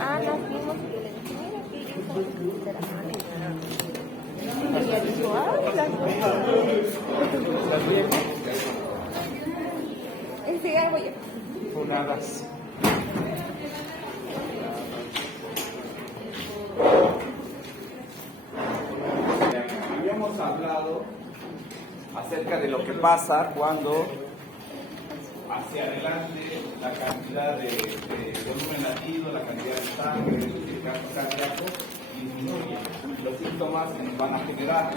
Ah, las vimos que le dije, mira que ellos son de la manera. Y ella dijo, ay, las dos. Enseguida voy yo. Funadas. Habíamos hablado acerca de lo que pasa cuando hacia adelante la cantidad de volumen latido, la cantidad de sangre, el gasto cardíaco disminuye. Los síntomas que nos van a generar.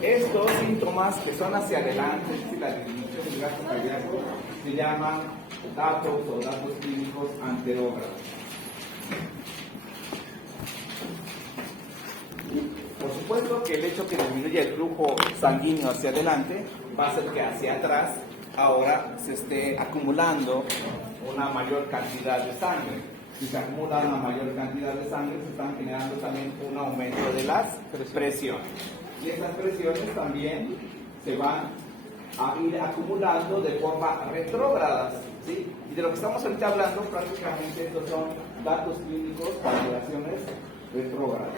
Estos síntomas que son hacia adelante, es decir, la disminución del gasto cardíaco, se llaman datos o datos clínicos anterógrados. Por supuesto que el hecho que disminuya el flujo sanguíneo hacia adelante va a hacer que hacia atrás ahora se esté acumulando una mayor cantidad de sangre. Si se acumula una mayor cantidad de sangre, se están generando también un aumento de las presiones. Y esas presiones también se van a ir acumulando de forma retrógrada, ¿sí? Y de lo que estamos ahorita hablando, prácticamente estos son datos clínicos para alteraciones retrógradas,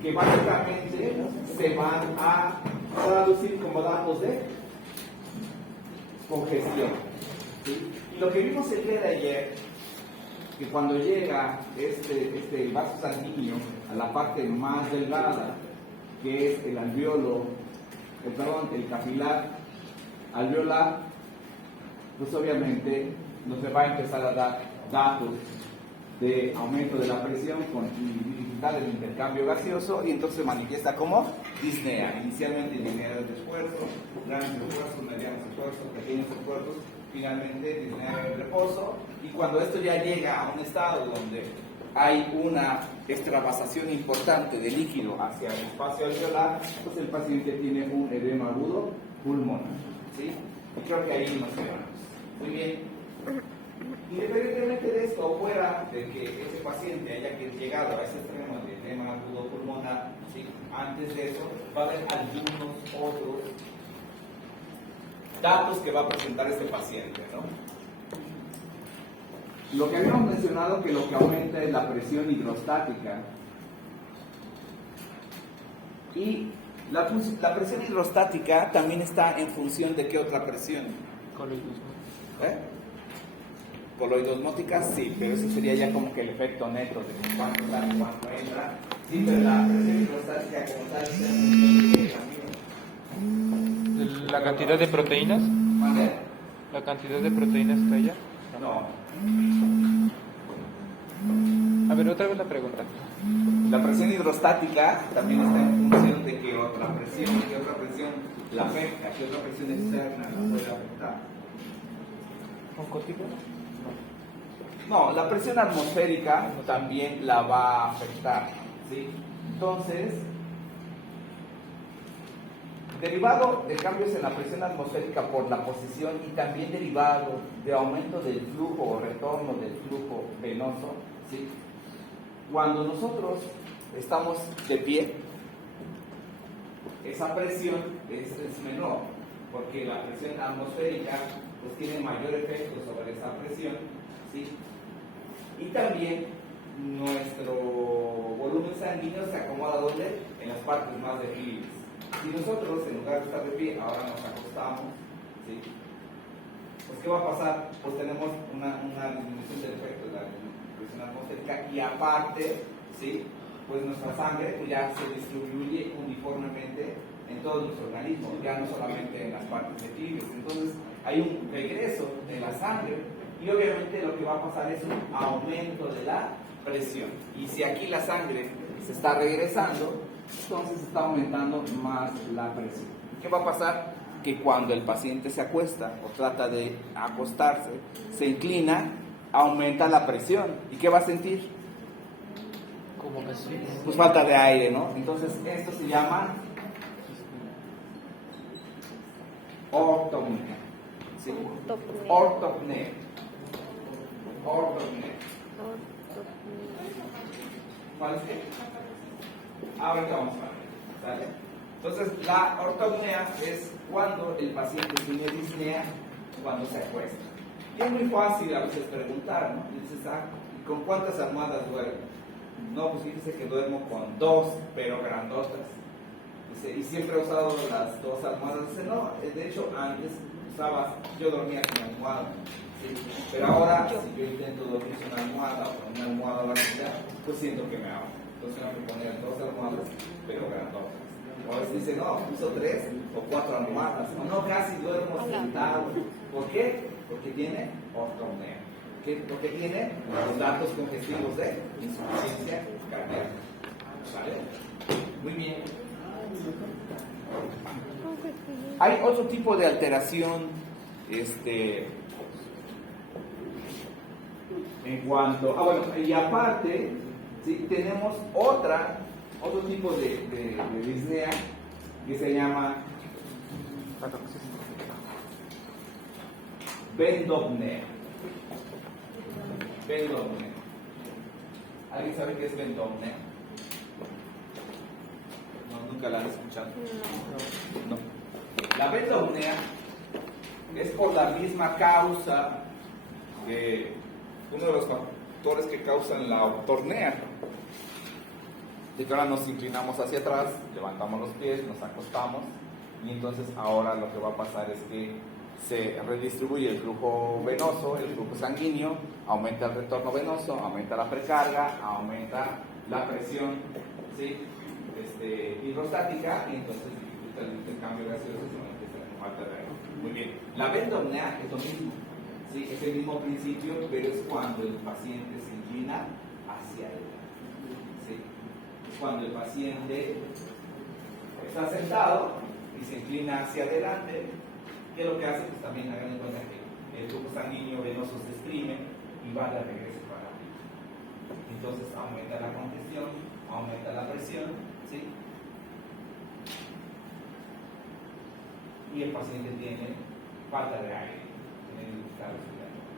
que básicamente se van a traducir como datos de congestión, ¿sí? Y lo que vimos el día de ayer, que cuando llega este vaso sanguíneo a la parte más delgada, que es el alveolo, el capilar alveolar, pues obviamente nos va a empezar a dar datos de aumento de la presión con dificultad del intercambio gaseoso, y entonces se manifiesta como disnea. Inicialmente disnea de esfuerzo, grandes esfuerzos, medianos esfuerzos, pequeños esfuerzos, finalmente disnea de reposo. Y cuando esto ya llega a un estado donde hay una extravasación importante de líquido hacia el espacio alveolar, pues el paciente tiene un edema agudo pulmonar, ¿sí? Y creo que ahí nos quedamos. Muy bien. Independientemente de esto, fuera de que ese paciente haya llegado a ese extremo de edema agudo pulmonar, ¿sí? Antes de eso va a haber algunos otros datos que va a presentar este paciente, ¿no? Lo que habíamos mencionado, que lo que aumenta es la presión hidrostática. Y la presión hidrostática también está en función de qué otra presión. Coloidosmótica, sí, pero eso sería ya como que el efecto neto de cuánto sale, cuánto entra. Sí, pero la presión hidrostática como tal es en función de ¿La cantidad de proteínas? ¿Vale? ¿La cantidad de proteínas está allá? No. A ver, otra vez la pregunta. La presión hidrostática también está en función de qué otra presión la afecta, qué otra presión externa la puede afectar. ¿Oncótico? No, la presión atmosférica también la va a afectar, ¿sí? Entonces, derivado de cambios en la presión atmosférica por la posición y también derivado de aumento del flujo o retorno del flujo venoso, ¿sí? Cuando nosotros estamos de pie, esa presión es menor, porque la presión atmosférica pues tiene mayor efecto sobre esa presión, ¿sí? Y también nuestro volumen sanguíneo se acomoda ¿dónde? En las partes más débiles. Si nosotros, en lugar de estar de pie, ahora nos acostamos, ¿sí? Pues ¿qué va a pasar? Pues tenemos una disminución del efecto de la presión atmosférica, y aparte, ¿sí? Pues nuestra sangre pues ya se distribuye uniformemente en todo nuestro organismo, ya no solamente en las partes débiles. Entonces hay un regreso de la sangre, y obviamente lo que va a pasar es un aumento de la presión. Y si aquí la sangre se está regresando, entonces está aumentando más la presión. ¿Qué va a pasar? Que cuando el paciente se acuesta o trata de acostarse, se inclina, aumenta la presión. ¿Y qué va a sentir? Como que sí. Pues falta de aire, ¿no? Entonces esto se llama ortopnea. ¿Sí? Ortopnea. Ortopnea. ¿Cuál es qué? Ahora vamos a ver, ¿sale? Entonces, la ortopnea es cuando el paciente tiene disnea cuando se acuesta. Y es muy fácil a veces preguntar, ¿no? Dices, ¿con cuántas almohadas duermo? No, pues fíjese que duermo con 2, pero grandotas. Dice, y siempre he usado las 2 almohadas. Dice, no, de hecho antes yo dormía con almohada. ¿Sí? Pero ahora, si yo intento dormir con una almohada o con una almohada bajita, pues siento que me ahogo. Entonces tengo que poner 2 almohadas, pero grandotas. O a veces dice, no, uso 3 o 4 almohadas. O no, casi duermo sentado. ¿Por qué? Porque tiene ortopnea. Porque tiene los datos congestivos de insuficiencia cardíaca. ¿Vale? Muy bien. Hay otro tipo de alteración en cuanto bueno, y aparte, ¿sí? Tenemos otro tipo de disnea que se llama vendopnea. Vendopnea. ¿Alguien sabe qué es vendopnea? No, nunca la han escuchado. No. La vendopnea es por la misma causa de uno de los factores que causan la ortornea. De que ahora nos inclinamos hacia atrás, levantamos los pies, nos acostamos y entonces ahora lo que va a pasar es que se redistribuye el flujo venoso, el flujo sanguíneo, aumenta el retorno venoso, aumenta la precarga, aumenta la presión, ¿sí? Hidrostática y entonces dificulta el intercambio gaseoso y se empieza a falta de aire. Muy bien. La vendopnea es lo mismo, ¿sí? Es el mismo principio, pero es cuando el paciente se inclina hacia adelante, ¿sí? Es cuando el paciente está sentado y se inclina hacia adelante. ¿Qué es lo que hace? Pues también hagan en cuenta que el flujo sanguíneo venoso se exprime y va de regreso para arriba. Entonces aumenta la congestión, aumenta la presión, ¿sí? Y el paciente tiene falta de aire, tiene dificultad respiratoria.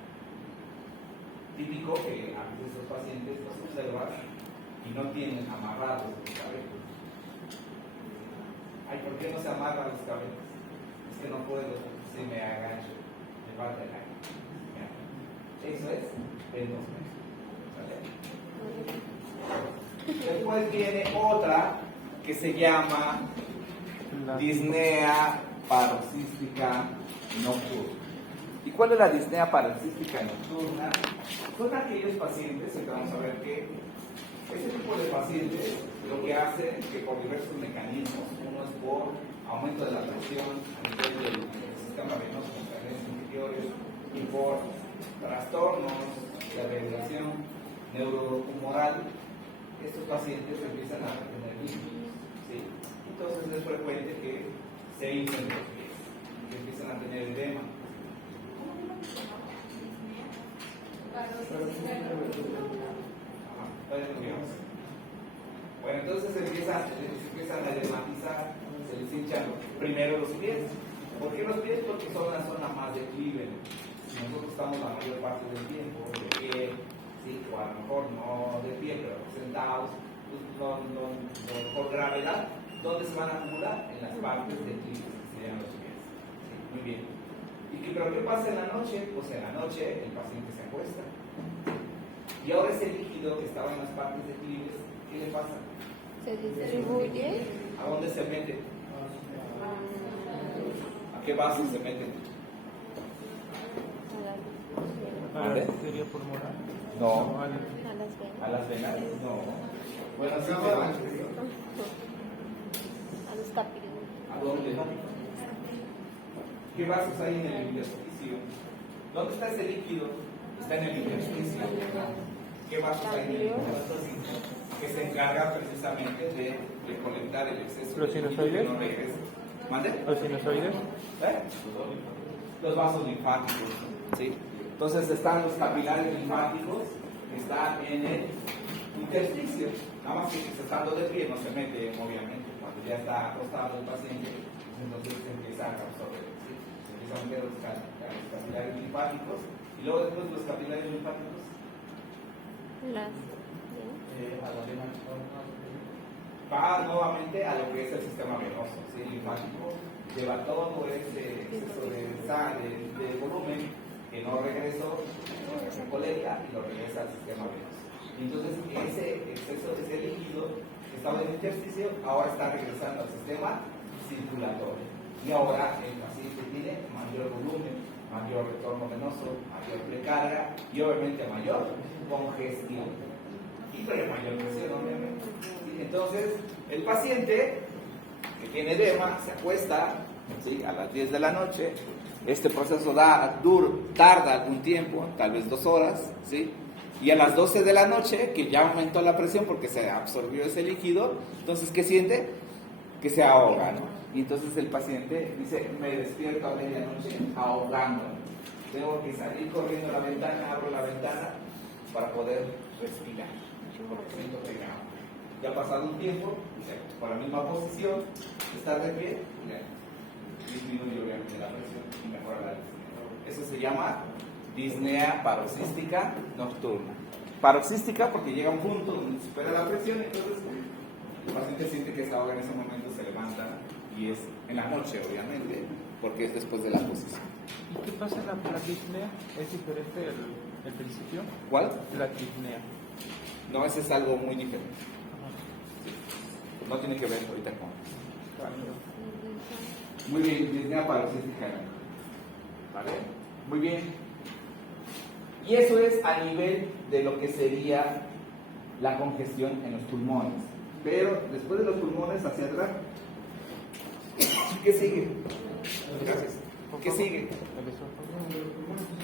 Típico que a veces los pacientes los observan y no tienen amarrados los cabellos. Ay, ¿por qué no se amarran los cabellos? Que no puedo, se me agacho, me falta el aire. Eso es vendopnea. Después viene otra que se llama disnea paroxística nocturna. ¿Y cuál es la disnea paroxística nocturna? Son aquellos pacientes que vamos a ver que este tipo de pacientes lo que hace es que por diversos mecanismos, uno es por aumento de la presión a nivel del sistema venoso en canales inferiores y por trastornos de regulación neurohumoral, estos pacientes empiezan a tener líquidos, ¿sí? Entonces es frecuente que se hinchen los pies, que empiezan a tener edema. Bueno, entonces se empiezan a edematizar, se les hinchan primero los pies. ¿Por qué los pies? Porque son la zona más declive. Nosotros estamos la mayor parte del tiempo de pie, ¿sí? O a lo mejor no de pie, pero sentados, pues por gravedad. ¿Dónde se van a acumular? En las partes declives, que serían los pies. ¿Sí? Muy bien. ¿Pero qué pasa en la noche? Pues en la noche el paciente se acuesta. Y ahora ese líquido que estaba en las partes declives, ¿qué le pasa? Se distribuye. ¿A dónde se mete? ¿A qué vaso se mete? ¿A la arteria pulmonar? No. A las venas. ¿A las venas? No. Bueno, sí, pero A los capilares. ¿a dónde no? ¿Qué vasos hay en el intersticio? ¿Dónde está ese líquido? Está en el intersticio. ¿Qué vasos hay en el intersticio? Que se encarga precisamente de recolectar el exceso ¿Los sinusoides? que no regresa. ¿Mande? ¿Los sinusoides? Los vasos linfáticos, ¿sí? Entonces están los capilares linfáticos, están en el intersticio. Nada más que estando de pie no se mete, obviamente. Cuando ya está acostado el paciente, entonces se empieza a absorber, ¿sí? Se empiezan a meter los capilares linfáticos y luego después los capilares linfáticos Las va nuevamente a lo que es el sistema venoso, ¿sí? Linfático, lleva todo ese exceso de sangre, de volumen que no regresó, se colega y lo regresa al sistema venoso. Entonces ese exceso, ese líquido que estaba en el intersticio, ahora está regresando al sistema circulatorio. Y ahora el paciente tiene mayor volumen, mayor retorno venoso, mayor precarga y obviamente mayor congestión. Y mayor presión, obviamente. ¿Sí? Entonces, el paciente que tiene edema se acuesta, ¿sí?, a las 10 de la noche. Este proceso tarda algún tiempo, tal vez 2 horas, ¿sí? Y a las 12 de la noche, que ya aumentó la presión porque se absorbió ese líquido, entonces, ¿qué siente? Que se ahoga, ¿no? Y entonces el paciente dice, me despierto a medianoche ahogándome. Tengo que salir corriendo a la ventana, abro la ventana para poder respirar, porque siento que ya ha pasado un tiempo, por la misma posición, estar de pie, disminuye obviamente la presión y mejora la disnea. Eso se llama disnea paroxística nocturna. Paroxística porque llega a un punto donde supera la presión, entonces el paciente siente que se ahoga en ese momento, se levanta y es en la noche, obviamente, porque es después de la posición. ¿Y qué pasa en la disnea? ¿Es diferente el principio? ¿Cuál? La disnea. No, ese es algo muy diferente. No tiene que ver ahorita con. Muy bien, disnea paroxística. ¿Vale? Muy bien. Y eso es a nivel de lo que sería la congestión en los pulmones. Pero después de los pulmones hacia atrás, ¿qué sigue? Gracias. ¿Qué sigue?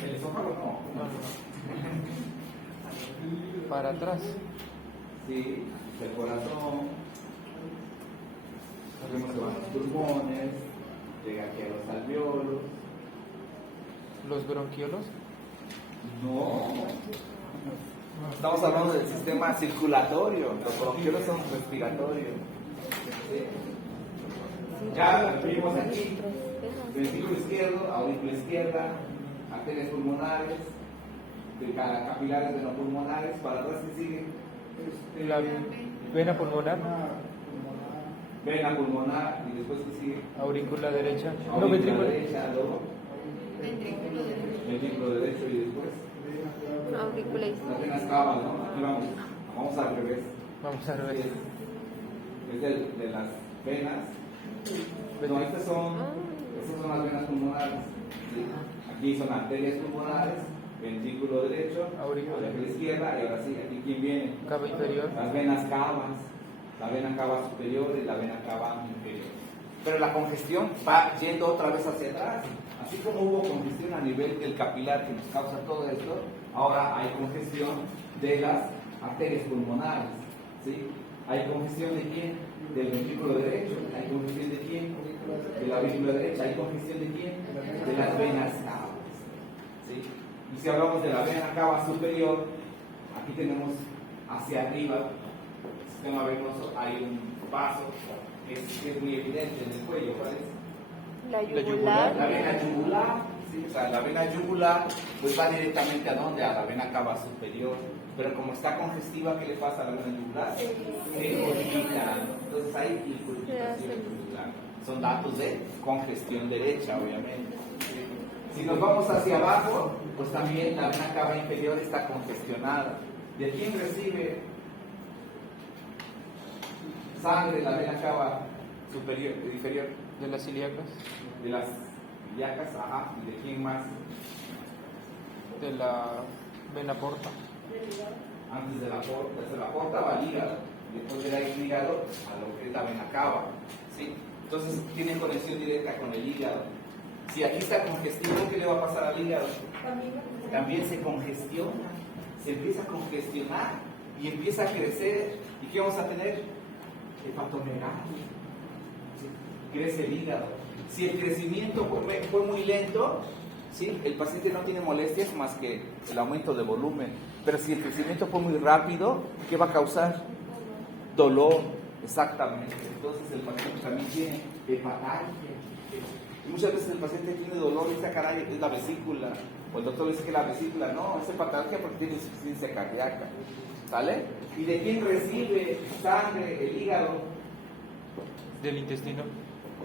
El esófago no. Para atrás. Sí, el corazón, sabemos que van los pulmones, llega aquí a los alveolos. ¿Los bronquiolos? No. Estamos hablando del sistema circulatorio, los bronquiolos son respiratorios. ¿Sí? Ya vimos aquí, ventrículo izquierdo, aurícula izquierda, arterias pulmonares, capilares venopulmonares, para atrás que sigue. La vena pulmonar, Vena pulmonar y después que sigue. aurícula derecha, no Aurícula ventrículo. derecha, luego ventrículo derecho y después Aurícula las izquierda. venas cavas, ¿no? Aquí vamos al revés. Vamos a ver. Es de las venas. No, estas son las venas pulmonares. ¿Sí? Aquí son arterias pulmonares, ventrículo derecho, Aurícula izquierda, y ahora sí, aquí quién viene. cava inferior. Las venas cavas, la vena cava superior y la vena cava inferior. Pero la congestión va yendo otra vez hacia atrás. Así como hubo congestión a nivel del capilar que nos causa todo esto, ahora hay congestión de las arterias pulmonares. ¿Sí? ¿Hay congestión de quién? Del ventrículo derecho. ¿Hay congestión de quién? De la aurícula derecha. ¿Hay congestión de quién? De las venas cavas. ¿Sí? Y si hablamos de la vena cava superior, aquí tenemos hacia arriba, el sistema venoso, hay un paso que es muy evidente en el cuello. ¿Cuál es? La yugular. yugular. La vena yugular. ¿Sí? O sea, la vena yugular pues va directamente a dónde? A la vena cava superior. Pero como está congestiva, ¿qué le pasa a la vena yugular? Se codifica. Entonces hay lipotización yugular. Son datos de congestión derecha, obviamente. Si nos vamos hacia abajo, pues también la vena cava inferior está congestionada. ¿De quién recibe sangre la vena cava superior, inferior? De las ilíacas, De las ilíacas, ajá. ¿Y de quién más? de la vena porta. Antes de la porta, desde la porta va al hígado, después de ahí hígado a lo que es la vena cava, ¿sí? Entonces tiene conexión directa con el hígado. Si aquí está congestivo, ¿qué le va a pasar al hígado? También se congestiona, se empieza a congestionar y empieza a crecer. ¿Y qué vamos a tener? Hepatomegalia. ¿Sí? Crece el hígado. Si el crecimiento fue muy lento, ¿sí? El paciente no tiene molestias más que el aumento de volumen. Pero si el crecimiento fue muy rápido, ¿qué va a causar? Dolor, exactamente. Entonces el paciente también tiene hepatalia. Y muchas veces el paciente tiene dolor y dice, caray, es la vesícula. O el doctor dice que la vesícula, no, es hepatalia porque tiene insuficiencia cardíaca. ¿Sale? ¿Y de quién recibe sangre el hígado? Del intestino.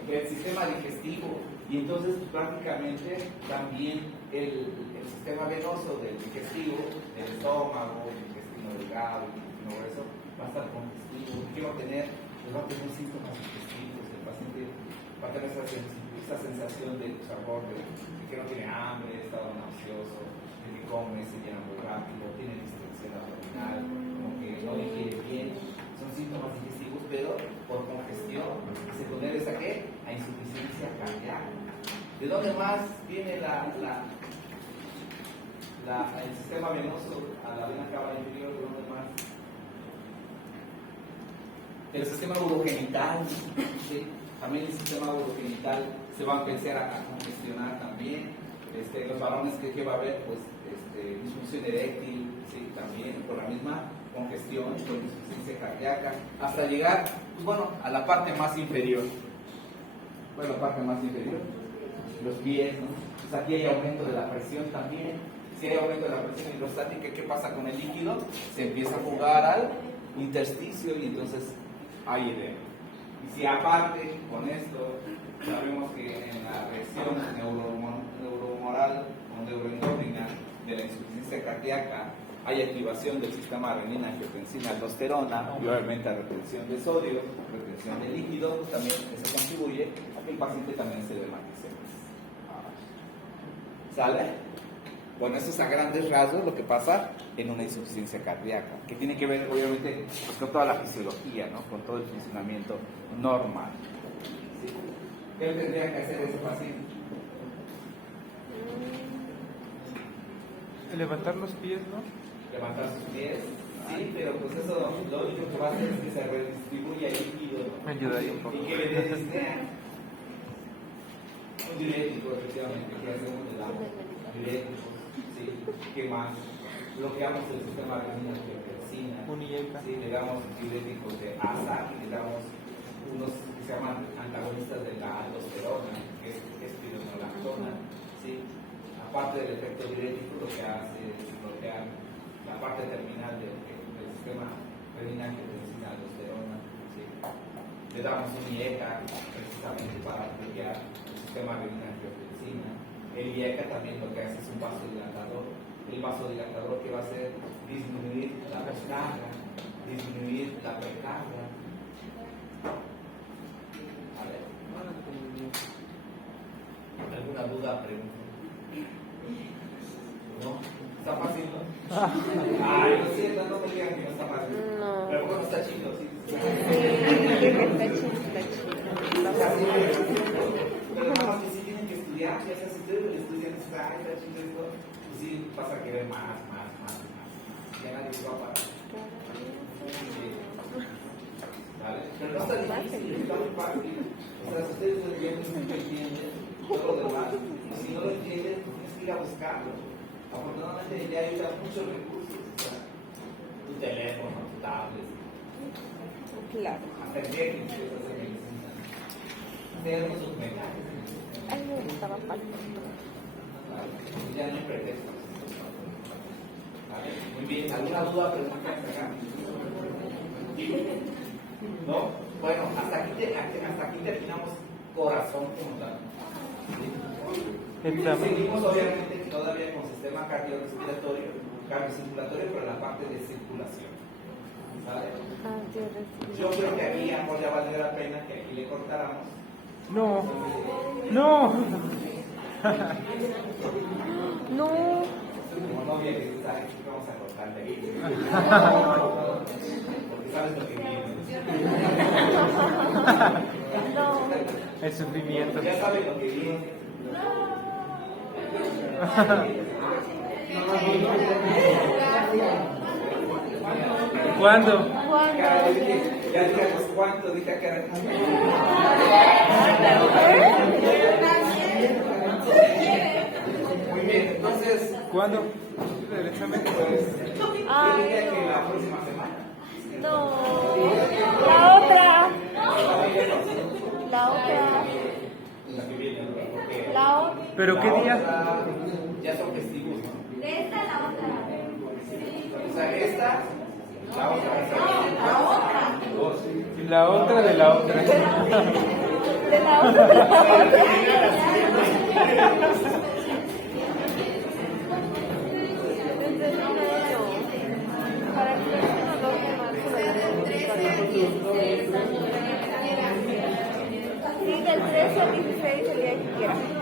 El sistema digestivo, y entonces prácticamente también el sistema venoso del digestivo, del estómago, el intestino delgado, el intestino grueso, va a estar congestivo. ¿Qué va a tener? Pues va a tener síntomas digestivos. El paciente va a tener esa sensación de sabor, de que no tiene hambre, estado nauseoso, de que come, se llena muy rápido, tiene distensión abdominal, como que no digiere bien. Son síntomas digestivos, pero por congestión secundarias a qué? A insuficiencia cardíaca. ¿De dónde más viene el sistema venoso a la vena cava inferior? ¿De dónde más? El sistema urogenital, ¿sí? También el sistema urogenital se va a empezar a congestionar también. Los varones que va a haber, pues, disfunción eréctil, ¿sí? También por la misma congestión, por insuficiencia cardíaca, hasta llegar, pues, bueno, a la parte más inferior. Bueno, la parte más inferior, los pies, ¿no? Pues aquí hay aumento de la presión también. Si hay aumento de la presión hidrostática, ¿qué pasa con el líquido? Se empieza a jugar al intersticio y entonces hay edema. Y si aparte con esto sabemos que en la reacción neurohumoral o neuroendocrina de la insuficiencia cardíaca hay activación del sistema renina, angiotensina, aldosterona y obviamente a retención de sodio, retención de líquido, pues también eso contribuye a que el paciente también se dermatice más. ¿Sale? Bueno, eso es a grandes rasgos lo que pasa en una insuficiencia cardíaca, que tiene que ver obviamente pues, con toda la fisiología, ¿no? Con todo el funcionamiento normal. ¿Sí? ¿Qué tendría que hacer ese paciente? Levantar los pies, ¿no? Levantar sus pies, sí, pero pues eso lo único que va a hacer es que se redistribuya el líquido. Me ayudaría un poco. Y que le dé disnea. Un diurético, efectivamente, que hacemos de la diuréticos, sí. ¿Qué más? Bloqueamos el sistema renina angiotensina. Sí, le damos diuréticos de ASA y le damos unos que se llaman antagonistas de la aldosterona, que es espironolactona, sí. Aparte del efecto diurético, lo que hace es bloquear la parte terminal del sistema renina angiotensina aldosterona, ¿sí? Le damos un IECA precisamente para bloquear el sistema renina angiotensina. El IECA también lo que hace es un vasodilatador. El vasodilatador que va a hacer disminuir la descarga, disminuir la precarga. A ver. ¿Alguna duda, pregunta? ¿No? ¿Está fácil, no? Ay, lo siento, no me digan que no está fácil. No. Pero bueno, está chido, sí. Sí, está chido, está chido. Pero nada más que sí tienen que estudiar, ya sea si ustedes lo estudian, está chido esto, pues sí pasa a querer más. Ya nadie se va a parar. Sí. ¿Vale? Pero no está difícil, está muy fácil. O sea, si ustedes lo entienden, todo lo demás, y si no lo entienden, pues tienes que ir a buscarlo. Afortunadamente ya ayuda muchos recursos, o sea, tu teléfono, tu tablet, Claro. hasta el técnico que hace medicina, hacer sus mensajes. Ay, me estaba faltando. ¿Vale? Ya no hay pretextos. ¿Vale? Muy bien, ¿alguna duda, pregunta acá? ¿No? Bueno, hasta aquí terminamos corazón como tal. Seguimos obviamente todavía con sistema cardiorrespiratorio, cardiocirculatorio, pero la parte de circulación. ¿Vale? Yo creo que aquí ya valdría la pena que aquí le cortáramos. No. No. Como novia que sabe que vamos a cortarle aquí. Porque sabes lo que viene. No. El sufrimiento. Ya sabes lo que viene. ¿Cuándo? Ya digamos cuánto, dije acá. Muy bien, entonces. ¿Cuándo? El examen. Pues, yo diría que la próxima semana. No. La otra. La que viene, ¿no? Porque La otra. ¿Pero qué día? Ya son festivos, ¿no? De esta a la otra. O sea, esta Y la otra de la otra. De la otra, de la otra. Para el próximo 2 de marzo de la Sí, del 13 al 16, el día que quieras.